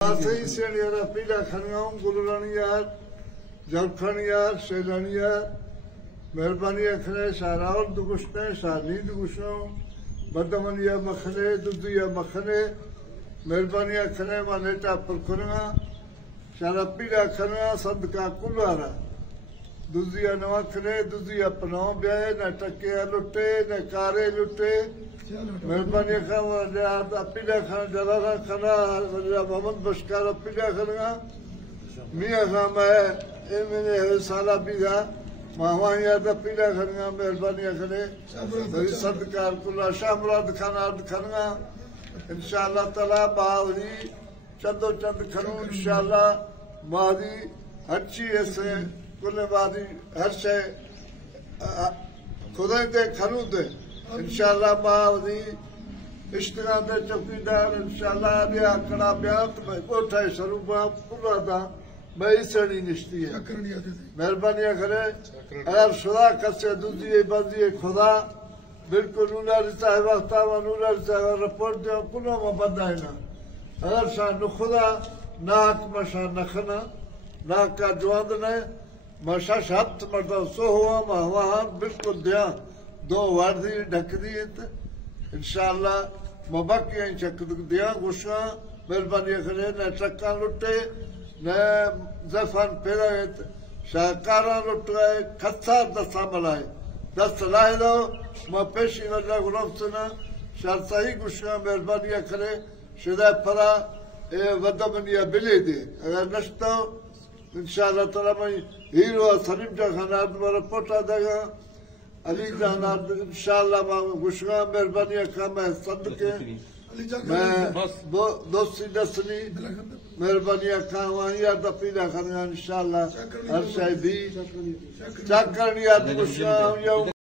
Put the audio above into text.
सही सेणिया पीला खनियाऊं गुलरानी यार जलखन यार शेलानी यार मेहरबानी अखरे साराउल दुगुश्ते सानी दुगुशों बदमनिया मखने दुदिया मखने मेहरबानी अखरे मानेटा पुरखना सारा पीला खनिया सदका कुलारा दुदिया नवखने दुदिया पनाह ब्याए न टके लुटे न कारे लुटे मेहरबानी खाना पीला खाना जलाला खाना मोहम्मद बशकार पीला खाना मियाँ खां मैं मैंने साला पीला माहवाया पीला खाना मेहरबानी खने सदकार कुला शामराद खाना खाना इंशाअल्लाह ताला बावरी चंदो चंद खनू इंशाअल्लाह मादी हर चीज से कुल मादी हर शे खुदा दे खनू दे इंशाअल्लाह मादी इश्तिगा दे चौकीदार इंशाअल्लाह बिया कड़ा बिया कोठा स्वरूपा पूरा दा मैं सड़ी निश्ती है मेहरबानी करे अगर खुदा कसे दूसरी बंदी खुदा बिल्कुल नूला रिता है वक्त नूला रिता रिपोर्ट दे कुलो में बंदा ना अगर शान खुदा नाक मशा नखना नाक का जवान ने मशा शब्द मर्दा सो हुआ महवान बिल्कुल दिया दो वार्दी ढक दी इंशाअल्लाह मबाकी चक दिया गुस्सा मेहरबानी करे न ट्रका लुटे न जफान पैदा शाहकारा लुट गए खत्सा दसा मलाए दस लाए दो मैं पेशी वजह गुलाम ना शार सही गुस्सा मेहरबानी करे शुदा फरा वदमनिया बिले दे अगर नश्तो इंशाअल्लाह ताला मैं हीरो सलीम जा खाना मेरा पोटा देगा अली जाना इंशाअल्लाह मैं गुस्सा मेहरबानी का मैं सदके मैं दोस्ती दसनी मेहरबानी का वहाँ पीला खाना इंशाअल्लाह हर शायद भी चक्कर याद गुस्सा